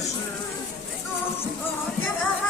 Oh, yeah.